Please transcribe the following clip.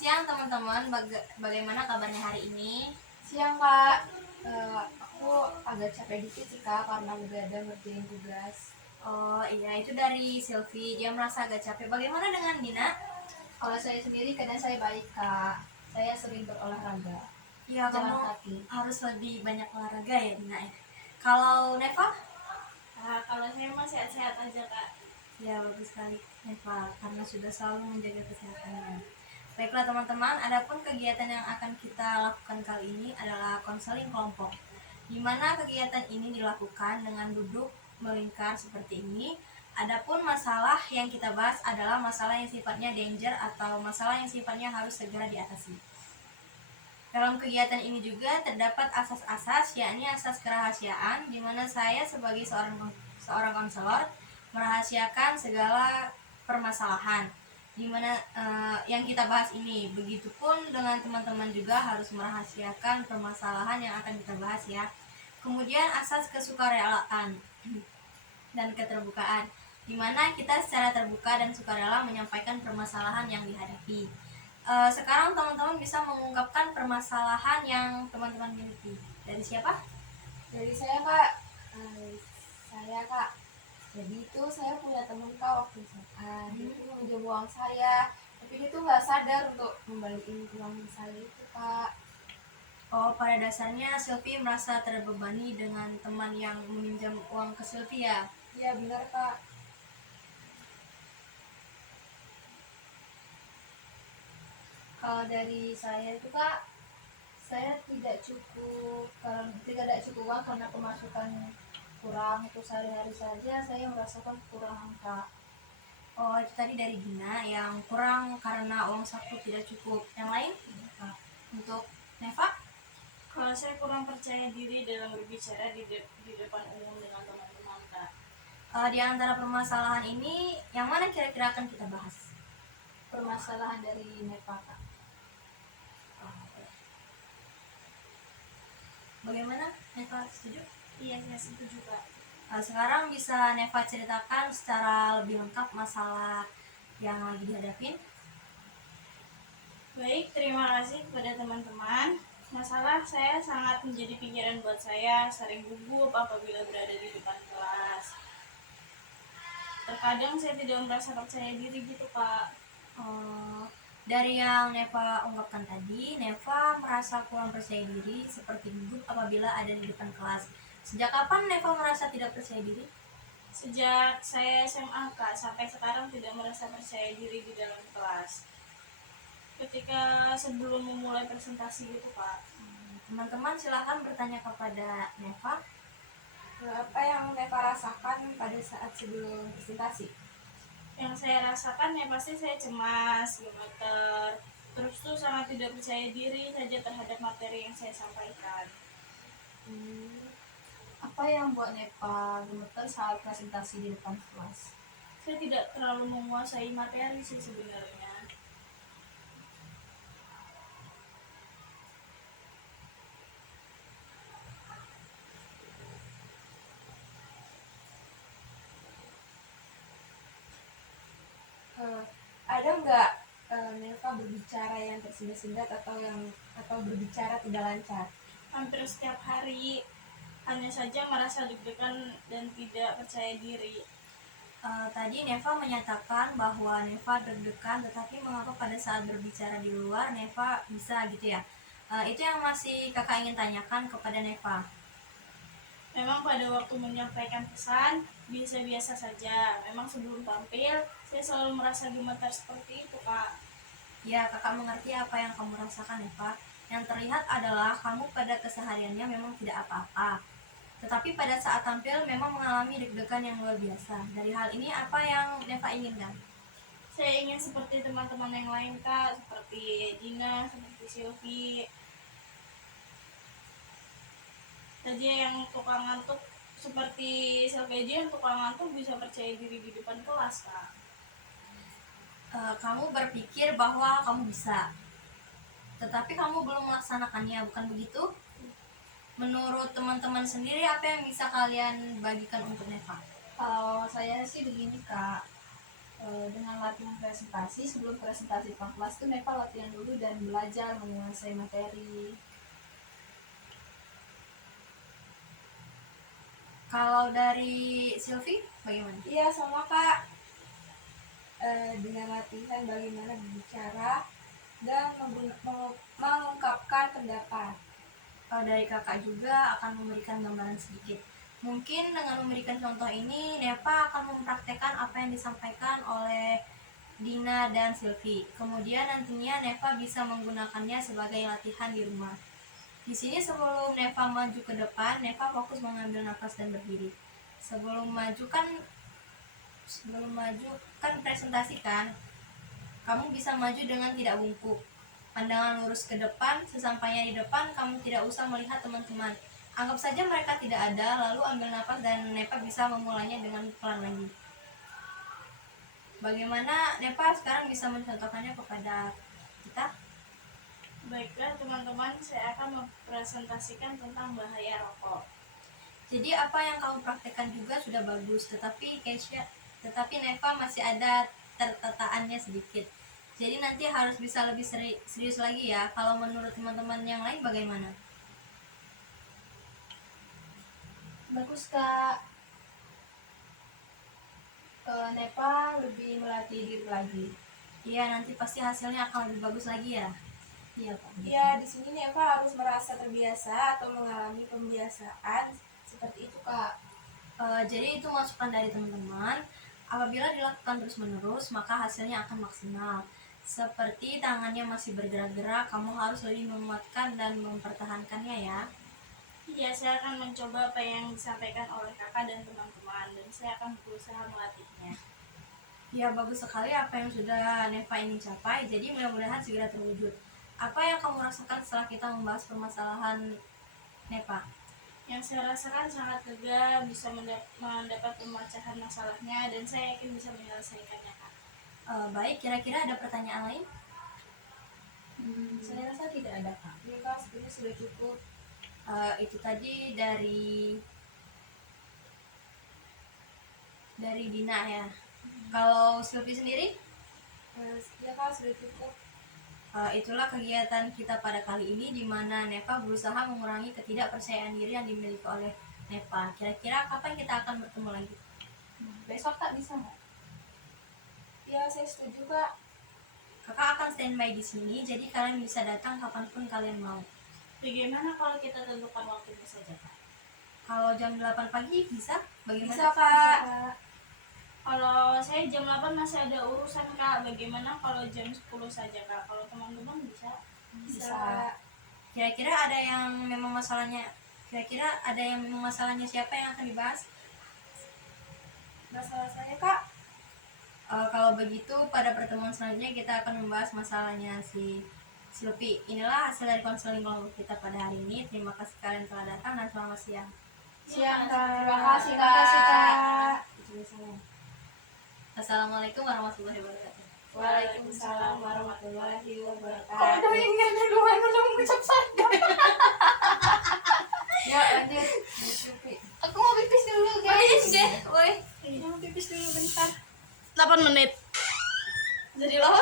siang teman-teman, bagaimana kabarnya hari ini? Siang kak, aku agak capek dikit sih kak karena begadang ngerjain tugas. Oh iya, itu dari Sylvie, dia merasa agak capek. Bagaimana dengan Dina? Kalau saya sendiri kadang saya baik kak, saya sering berolahraga, Ya, jalan kamu kaki. harus lebih banyak olahraga ya Dina ya. Kalau Neva? Kalau saya mah sehat-sehat aja kak. Ya, bagus sekali Neva, karena sudah selalu menjaga kesehatannya. Baiklah teman-teman, adapun kegiatan yang akan kita lakukan kali ini adalah konseling kelompok, di mana kegiatan ini dilakukan dengan duduk melingkar seperti ini. Adapun masalah yang kita bahas adalah masalah yang sifatnya danger atau masalah yang sifatnya harus segera diatasi. Dalam kegiatan ini juga terdapat asas-asas, yakni asas kerahasiaan, di mana saya sebagai seorang konselor merahasiakan segala permasalahan di mana yang kita bahas ini. Begitupun dengan teman-teman juga harus merahasiakan permasalahan yang akan kita bahas ya. Kemudian asas kesukarelaan dan keterbukaan, di mana kita secara terbuka dan sukarela menyampaikan permasalahan yang dihadapi. Sekarang teman-teman bisa mengungkapkan permasalahan yang teman-teman miliki. Dari siapa? Dari saya kak, jadi itu saya punya teman kak waktu SMA, dia tuh meminjam uang saya, tapi dia tuh nggak sadar untuk kembaliin uang saya itu kak. Oh, pada dasarnya Sylvie merasa terbebani dengan teman yang meminjam uang ke Sylvie ya? Iya benar kak. Kalau dari saya itu kak, saya tidak ada cukup uang karena pemasukan kurang, untuk sehari-hari saja saya merasakan kekurangan kak. Oh, itu tadi dari Gina yang kurang karena uang saku tidak cukup. Yang lain? Untuk Neva? Kalau saya kurang percaya diri dalam berbicara di depan umum dengan teman-teman kak. Di antara permasalahan ini, yang mana kira-kira akan kita bahas? Permasalahan dari Neva kak. Bagaimana? Neva setuju? Iya, saya setuju kak. Sekarang bisa Neva ceritakan secara lebih lengkap masalah yang lagi dihadapin. Baik, terima kasih kepada teman-teman. Masalah saya sangat menjadi pikiran buat saya, sering gugup apabila berada di depan kelas. Terkadang saya tidak merasa percaya diri gitu kak. Dari yang Neva ungkapkan tadi, Neva merasa kurang percaya diri seperti gugup apabila ada di depan kelas. Sejak kapan Neva merasa tidak percaya diri? Sejak saya SMA kak, sampai sekarang tidak merasa percaya diri di dalam kelas. Ketika sebelum memulai presentasi gitu kak. Teman-teman silahkan bertanya kepada Neva. Apa yang Neva rasakan pada saat sebelum presentasi? Yang saya rasakan ya pasti saya cemas, gemeter, terus tuh sangat tidak percaya diri saja terhadap materi yang saya sampaikan. Apa yang buat Neva gemeter saat presentasi di depan kelas? Saya tidak terlalu menguasai materi sih sebenarnya. Ada nggak Neva berbicara yang tersendat-sendat atau berbicara tidak lancar? Hampir setiap hari, hanya saja merasa deg-degan dan tidak percaya diri. Tadi Neva menyatakan bahwa Neva deg-degan, tetapi mengapa pada saat berbicara di luar Neva bisa gitu ya? Itu yang masih kakak ingin tanyakan kepada Neva. Memang pada waktu menyampaikan pesan biasa-biasa saja. Memang sebelum tampil saya selalu merasa gemetar seperti itu kak. Ya, kakak mengerti apa yang kamu rasakan Neva. Yang terlihat adalah kamu pada kesehariannya memang tidak apa-apa, tetapi pada saat tampil memang mengalami deg-degan yang luar biasa. Dari hal ini apa yang Neva inginkan? Saya ingin seperti teman-teman yang lain kak, seperti Dina, seperti Sylvie saja yang tukang ngantuk, seperti Sylvie aja yang tukang ngantuk bisa percaya diri di depan kelas kak. Kamu berpikir bahwa kamu bisa, tetapi kamu belum melaksanakannya, bukan begitu? Menurut teman-teman sendiri, apa yang bisa kalian bagikan untuk Neva? Kalau saya sih begini kak, Dengan latihan presentasi, sebelum presentasi depan kelas tuh Nepa latihan dulu dan belajar menguasai materi. Kalau dari Silvi bagaimana? Iya sama Kak. Dengan latihan bagaimana berbicara dan mengungkapkan pendapat. Kalau dari kakak juga akan memberikan gambaran sedikit. Mungkin dengan memberikan contoh ini, Nepa akan mempraktekkan apa yang disampaikan oleh Dina dan Silvi. Kemudian nantinya Nepa bisa menggunakannya sebagai latihan di rumah. Di sini sebelum Nepa maju ke depan, Nepa fokus mengambil nafas dan berdiri. Sebelum maju kan presentasi kan, kamu bisa maju dengan tidak bungkuk. Pandangan lurus ke depan, sesampainya di depan, kamu tidak usah melihat teman-teman. Anggap saja mereka tidak ada, lalu ambil nafas dan Nepa bisa memulainya dengan pelan lagi. Bagaimana Nepa sekarang bisa mencontohkannya kepada kita? Baiklah teman-teman, saya akan mempresentasikan tentang bahaya rokok. Jadi apa yang kamu praktekkan juga sudah bagus, tetapi Nepa masih ada tertataannya sedikit. Jadi nanti harus bisa lebih serius lagi ya. Kalau menurut teman-teman yang lain bagaimana? Bagus Kak. Nepa lebih melatih diri lagi. Iya, nanti pasti hasilnya akan lebih bagus lagi ya. Iya Kak. Iya, di sini Neva harus merasa terbiasa atau mengalami pembiasaan seperti itu Kak. Jadi itu masukan dari teman-teman. Apabila dilakukan terus-menerus, maka hasilnya akan maksimal. Seperti tangannya masih bergerak-gerak, kamu harus lebih menguatkan dan mempertahankannya ya. Iya, saya akan mencoba apa yang disampaikan oleh kakak dan teman-teman, dan saya akan berusaha melatihnya. Ya, bagus sekali apa yang sudah Neva ingin capai, jadi mudah-mudahan segera terwujud. Apa yang kamu rasakan setelah kita membahas permasalahan Neva? Yang saya rasakan sangat lega, bisa mendapat pemecahan masalahnya, dan saya yakin bisa menyelesaikannya kak. Baik, kira-kira ada pertanyaan lain? Saya rasa tidak ada Kak. Ini Kak, sebenarnya sudah cukup. Itu tadi dari Dina ya. Kalau Silvi sendiri, Ya Kak, sudah cukup. itulah kegiatan kita pada kali ini, di mana Neva berusaha mengurangi ketidakpercayaan diri yang dimiliki oleh Neva. Kira-kira kapan kita akan bertemu lagi? Besok Kak bisa nggak? Ya, saya setuju Kak. Kakak akan standby di sini, jadi kalian bisa datang kapanpun kalian mau. Bagaimana kalau kita tentukan waktunya saja kak? Kalau jam 8 pagi bisa? Bagaimana? Bisa Kak. Kalau saya jam 8 masih ada urusan kak, bagaimana kalau jam 10 saja kak? Kalau teman-teman bisa? Bisa. Kira-kira ada yang memang masalahnya siapa yang akan dibahas? Masalah saya Kak. Kalau begitu pada pertemuan selanjutnya kita akan membahas masalahnya si Silvi. Inilah hasil dari konseling kelompok kita pada hari ini. Terima kasih kalian telah datang dan selamat siang. Siang Kak. Terima kasih Kak. Assalamualaikum warahmatullahi wabarakatuh. Waalaikumsalam warahmatullahi wabarakatuh. Kok udah ingin duluan belum ucap saja. Ya, lanjut. Syufi. Aku mau pipis dulu guys. Woi. Mau pipis dulu bentar. 8 menit. Jadi loh.